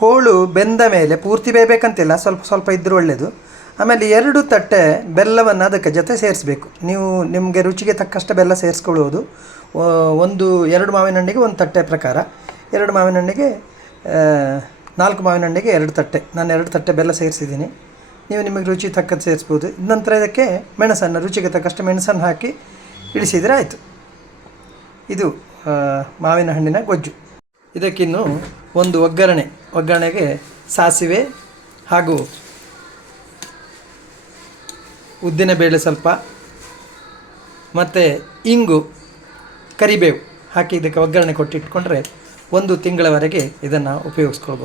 ಹೋಳು ಬೆಂದ ಮೇಲೆ ಪೂರ್ತಿ ಬೇಯಬೇಕಂತಿಲ್ಲ, ಸ್ವಲ್ಪ ಸ್ವಲ್ಪ ಇದ್ದರೂ ಒಳ್ಳೆಯದು. ಆಮೇಲೆ 2 ತಟ್ಟೆ ಬೆಲ್ಲವನ್ನು ಅದಕ್ಕೆ ಜೊತೆ ಸೇರಿಸ್ಬೇಕು. ನೀವು ನಿಮಗೆ ರುಚಿಗೆ ತಕ್ಕಷ್ಟು ಬೆಲ್ಲ ಸೇರಿಸ್ಕೊಳ್ಳುವುದು. 2 ಮಾವಿನ ಹಣ್ಣಿಗೆ 1 ತಟ್ಟೆ ಪ್ರಕಾರ, 2 ಮಾವಿನ ಹಣ್ಣಿಗೆ 4 ಮಾವಿನ ಹಣ್ಣಿಗೆ 2 ತಟ್ಟೆ. ನಾನು 2 ತಟ್ಟೆ ಬೆಲ್ಲ ಸೇರಿಸಿದ್ದೀನಿ. ನೀವು ನಿಮಗೆ ರುಚಿ ತಕ್ಕದ್ದು ಸೇರಿಸ್ಬೋದು. ನಂತರ ಇದಕ್ಕೆ ಮೆಣಸನ್ನು, ರುಚಿಗೆ ತಕ್ಕಷ್ಟು ಮೆಣಸನ್ನು ಹಾಕಿ ಇಳಿಸಿದರೆ ಆಯಿತು. ಇದು ಮಾವಿನ ಹಣ್ಣಿನ ಗೊಜ್ಜು. ಇದಕ್ಕಿನ್ನು ಒಂದು ಒಗ್ಗರಣೆಗೆ ಸಾಸಿವೆ ಹಾಗೂ ಉದ್ದಿನಬೇಳೆ ಸ್ವಲ್ಪ ಮತ್ತು ಇಂಗು, ಕರಿಬೇವು ಹಾಕಿ ಇದಕ್ಕೆ ಒಗ್ಗರಣೆ ಕೊಟ್ಟಿಟ್ಕೊಂಡ್ರೆ 1 ತಿಂಗಳವರೆಗೆ ಇದನ್ನು ಉಪಯೋಗಿಸ್ಕೊಳ್ಬೋದು.